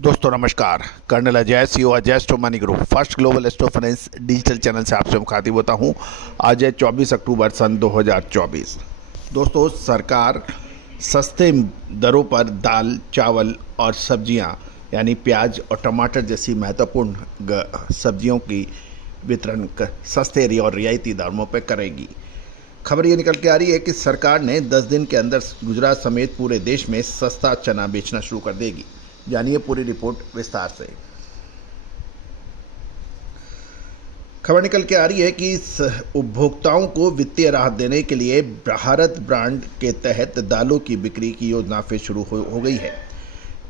दोस्तों नमस्कार। Colonel Ajay CO Ajay स्टो money group first global स्टो finance digital channel से आपसे मुखातिब होता हूं। आज है 24 अक्टूबर सन 2024। दोस्तों सरकार सस्ते दरों पर दाल, चावल और सब्जियां यानी प्याज और टमाटर जैसी महत्वपूर्ण सब्जियों की वितरण सस्ते और रियायती दामों पर करेगी। खबर ये निकल के आ रही है कि सरकार ने 10 दिन के अंदर गुजरात समेत पूरे देश में सस्ता चना बेचना शुरू कर देगी। जानिए पूरी रिपोर्ट विस्तार से। खबर निकल के आ रही है कि उपभोक्ताओं को वित्तीय राहत देने के लिए भारत ब्रांड के तहत दालों की बिक्री की योजना फिर शुरू हो गई है।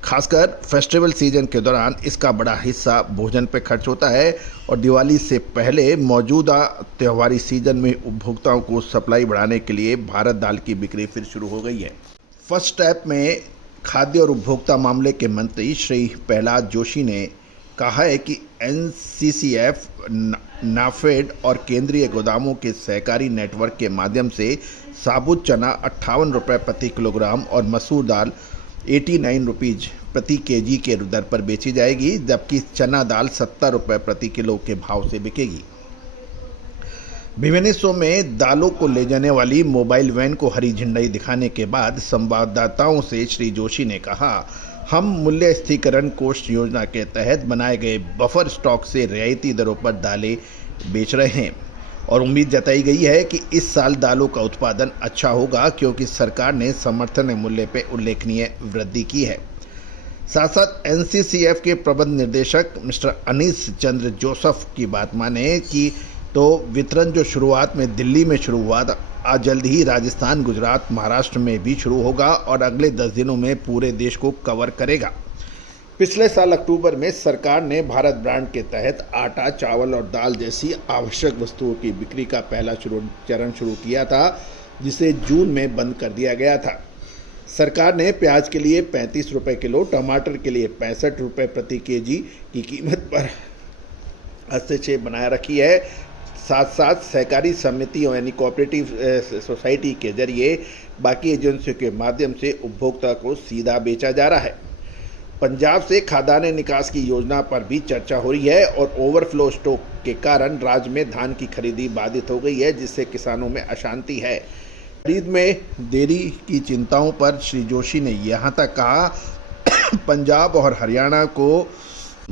खासकर फेस्टिवल सीजन के दौरान इसका बड़ा हिस्सा भोजन पर खर्च होता है और दिवाली से पहले मौजूदा त्योहारी सीजन में उपभोक्ताओं को सप्लाई बढ़ाने के लिए भारत दाल की बिक्री फिर शुरू हो गई है। फर्स्ट स्टेप में खाद्य और उपभोक्ता मामले के मंत्री श्री प्रहलाद जोशी ने कहा है कि एनसीसीएफ, नाफेड और केंद्रीय गोदामों के सहकारी नेटवर्क के माध्यम से साबुत चना 58 रुपये प्रति किलोग्राम और मसूर दाल 89 रुपीज़ प्रति केजी के दर पर बेची जाएगी, जबकि चना दाल 70 रुपये प्रति किलो के भाव से बिकेगी। विभिन्न हिस्सों में दालों को ले जाने वाली मोबाइल वैन को हरी झंडी दिखाने के बाद संवाददाताओं से श्री जोशी ने कहा, हम मूल्य स्थिरीकरण कोष योजना के तहत बनाए गए बफर स्टॉक से रियायती दरों पर दालें बेच रहे हैं और उम्मीद जताई गई है कि इस साल दालों का उत्पादन अच्छा होगा क्योंकि सरकार ने समर्थन मूल्य पर उल्लेखनीय वृद्धि की है। साथ साथ एनसीसीएफ के प्रबंध निदेशक मिस्टर अनीस चंद्र जोसफ की बात माने कि तो वितरण जो शुरुआत में दिल्ली में शुरू हुआ था, आज जल्द ही राजस्थान, गुजरात, महाराष्ट्र में भी शुरू होगा और अगले 10 दिनों में पूरे देश को कवर करेगा। पिछले साल अक्टूबर में सरकार ने भारत ब्रांड के तहत आटा, चावल और दाल जैसी आवश्यक वस्तुओं की बिक्री का पहला चरण शुरू किया था, जिसे जून में बंद कर दिया गया था। सरकार ने प्याज के लिए 35 रुपये किलो, टमाटर के लिए 65 रुपये प्रति केजी की कीमत पर हस्तक्षेप बनाए रखी है। साथ साथ सहकारी समितियों यानी कोऑपरेटिव सोसाइटी के जरिए बाकी एजेंसियों के माध्यम से उपभोक्ता को सीधा बेचा जा रहा है। पंजाब से खाद्यान्न निकास की योजना पर भी चर्चा हो रही है और ओवरफ्लो स्टॉक के कारण राज्य में धान की खरीदी बाधित हो गई है, जिससे किसानों में अशांति है। खरीद में देरी की चिंताओं पर श्री जोशी ने यहाँ तक कहा, पंजाब और हरियाणा को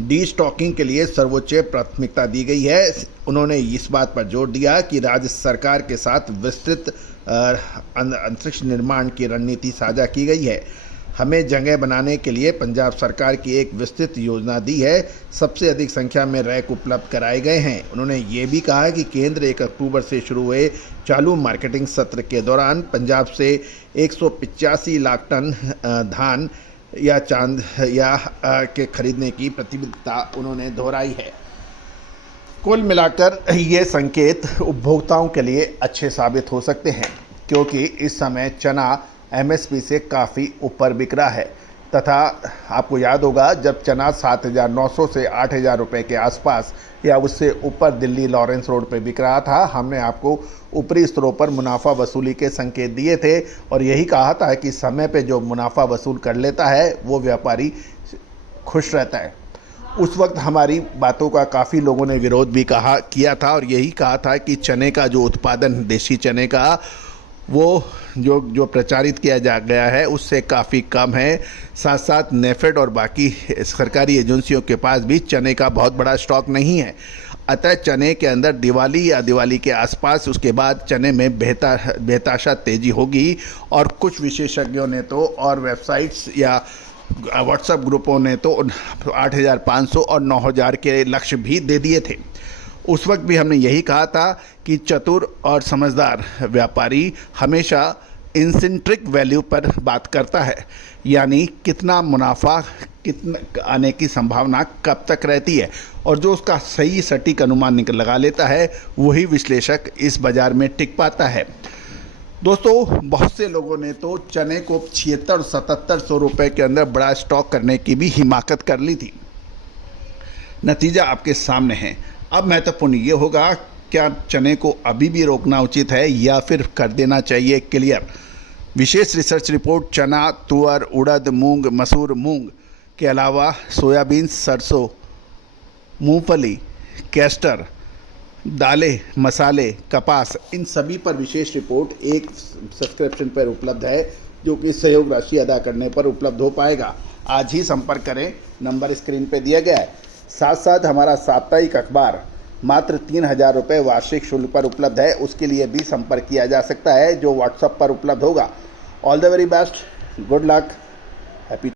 डी स्टॉकिंग के लिए सर्वोच्च प्राथमिकता दी गई है। उन्होंने इस बात पर जोर दिया कि राज्य सरकार के साथ विस्तृत अंतरिक्ष निर्माण की रणनीति साझा की गई है। हमें जगह बनाने के लिए पंजाब सरकार की एक विस्तृत योजना दी है। सबसे अधिक संख्या में रैक उपलब्ध कराए गए हैं। उन्होंने ये भी कहा कि केंद्र 1 अक्टूबर से शुरू हुए चालू मार्केटिंग सत्र के दौरान पंजाब से 185 लाख टन धान या चांद के खरीदने की प्रतिबद्धता उन्होंने दोहराई है। कुल मिलाकर ये संकेत उपभोक्ताओं के लिए अच्छे साबित हो सकते हैं क्योंकि इस समय चना एमएसपी से काफ़ी ऊपर बिक रहा है तथा आपको याद होगा जब चना 7,900 से 8,000 रुपये के आसपास या उससे ऊपर दिल्ली लॉरेंस रोड पे बिक रहा था, हमने आपको ऊपरी स्तरों पर मुनाफा वसूली के संकेत दिए थे और यही कहा था कि समय पे जो मुनाफा वसूल कर लेता है वो व्यापारी खुश रहता है। उस वक्त हमारी बातों का काफ़ी लोगों ने विरोध भी किया था और यही कहा था कि चने का जो उत्पादन देशी चने का वो जो प्रचारित किया जा गया है उससे काफ़ी कम है। साथ साथ नेफेड और बाकी सरकारी एजेंसियों के पास भी चने का बहुत बड़ा स्टॉक नहीं है। अतः चने के अंदर दिवाली या दिवाली के आसपास उसके बाद चने में बेताशा तेज़ी होगी और कुछ विशेषज्ञों ने तो और वेबसाइट्स या व्हाट्सएप ग्रुपों ने तो 8,500 और 9,000 के लक्ष्य भी दे दिए थे। उस वक्त भी हमने यही कहा था कि चतुर और समझदार व्यापारी हमेशा इंसेंट्रिक वैल्यू पर बात करता है, यानी कितना मुनाफा कितना आने की संभावना कब तक रहती है और जो उसका सही सटीक अनुमान लगा लेता है वही विश्लेषक इस बाज़ार में टिक पाता है। दोस्तों बहुत से लोगों ने तो चने को 7600-7700 रुपये के अंदर बड़ा स्टॉक करने की भी हिमाकत कर ली थी। नतीजा आपके सामने है। अब महत्वपूर्ण ये होगा, क्या चने को अभी भी रोकना उचित है या फिर कर देना चाहिए क्लियर। विशेष रिसर्च रिपोर्ट चना, तुअर, उड़द, मूंग, मसूर, मूंग के अलावा सोयाबीन, सरसों, मूंगफली, कैस्टर, दालें, मसाले, कपास, इन सभी पर विशेष रिपोर्ट एक सब्सक्रिप्शन पर उपलब्ध है, जो कि सहयोग राशि अदा करने पर उपलब्ध हो पाएगा। आज ही संपर्क करें, नंबर स्क्रीन पे दिया गया है। साथ साथ हमारा साप्ताहिक अखबार मात्र 3,000 रुपये वार्षिक शुल्क पर उपलब्ध है, उसके लिए भी संपर्क किया जा सकता है, जो व्हाट्सएप पर उपलब्ध होगा। All the very best, good luck, happy